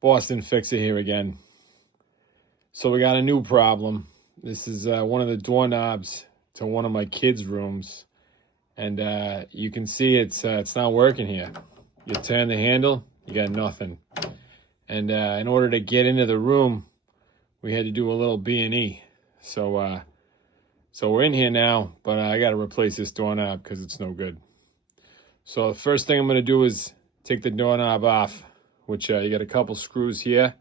Boston Fixer here again. So we got a new problem. This is one of the doorknobs to one of my kids' rooms, and you can see it's not working here. You turn the handle, you got nothing. And in order to get into the room, we had to do a little B&E. So we're in here now, but I got to replace this doorknob because it's no good. So the first thing I'm going to do is take the doorknob off, which you got a couple screws here,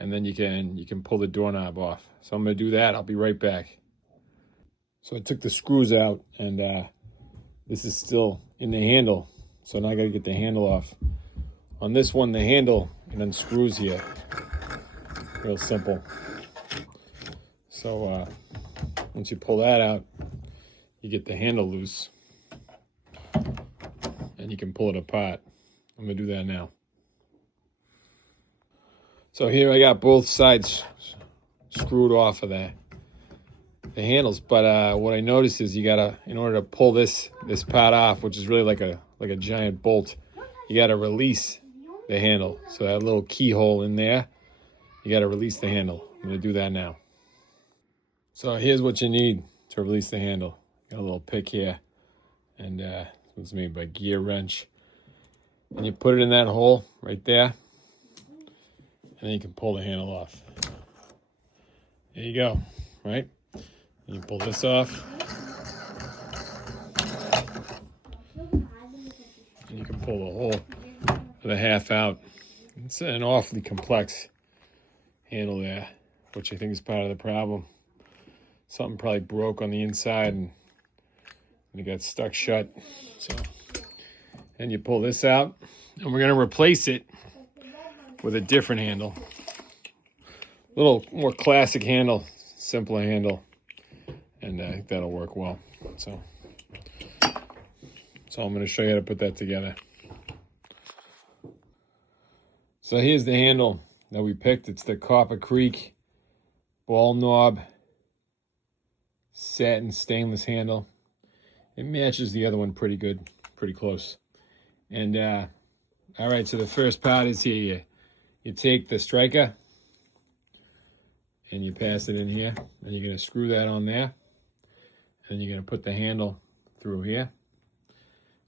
and then you can pull the doorknob off. So I'm going to do that. I'll be right back. So I took the screws out, and this is still in the handle. So now I got to get the handle off. On this one, the handle and then screws here. Real simple. So once you pull that out, you get the handle loose, and you can pull it apart. I'm going to do that now. So here I got both sides screwed off of the handles, but what I noticed is you gotta, in order to pull this part off, which is really like a giant bolt, you gotta release the handle. So that little keyhole in there, you gotta release the handle. I'm gonna do that now. So here's what you need to release the handle. Got a little pick here, and it's made by gear wrench, and you put it in that hole right there, and then you can pull the handle off. There you go, right? And you pull this off, and you can pull the whole of the half out. It's an awfully complex handle there, which I think is part of the problem. Something probably broke on the inside and it got stuck shut. So, and you pull this out, and we're gonna replace it with a different handle. A little more classic handle, simpler handle, and I think that'll work well. So I'm gonna show you how to put that together. So here's the handle that we picked. It's the Copper Creek ball knob satin stainless handle. It matches the other one pretty good, pretty close. And all right, so the first part is here. You take the striker and you pass it in here, and you're going to screw that on there, and you're going to put the handle through here.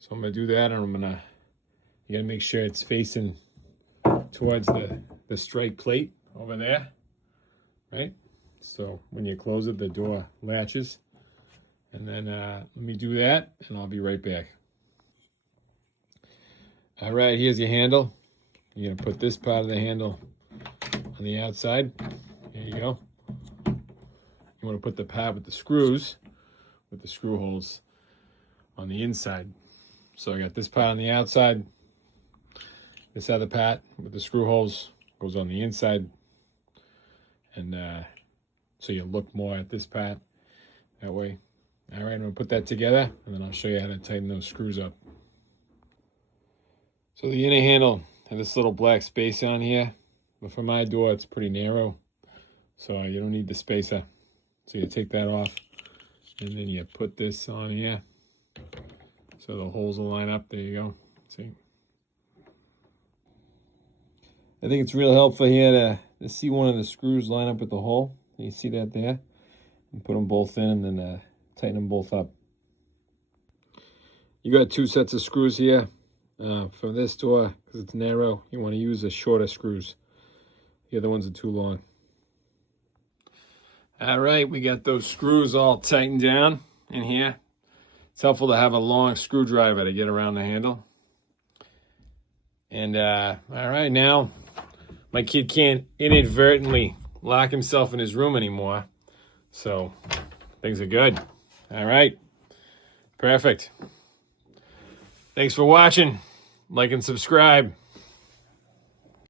So I'm going to do that, and you got to make sure it's facing towards the strike plate over there, right? So when you close it, the door latches. And then let me do that, and I'll be right back. All right, here's your handle. You're going to put this part of the handle on the outside. There you go. You want to put the part with the screws, with the screw holes on the inside. So I got this part on the outside. This other part with the screw holes goes on the inside. And so you look more at this part that way. All right, I'm going to put that together, and then I'll show you how to tighten those screws up. So the inner handle has this little black space on here, but for my door, it's pretty narrow, so you don't need the spacer. So you take that off, and then you put this on here, so the holes will line up. There you go. See? I think it's real helpful here to see one of the screws line up with the hole. You see that there? And put them both in, and then tighten them both up. You got two sets of screws here. For this door, because it's narrow, you want to use the shorter screws. The other ones are too long. All right, we got those screws all tightened down in here. It's helpful to have a long screwdriver to get around the handle. And all right, now my kid can't inadvertently lock himself in his room anymore. So things are good. All right, perfect. Thanks for watching. Like and subscribe.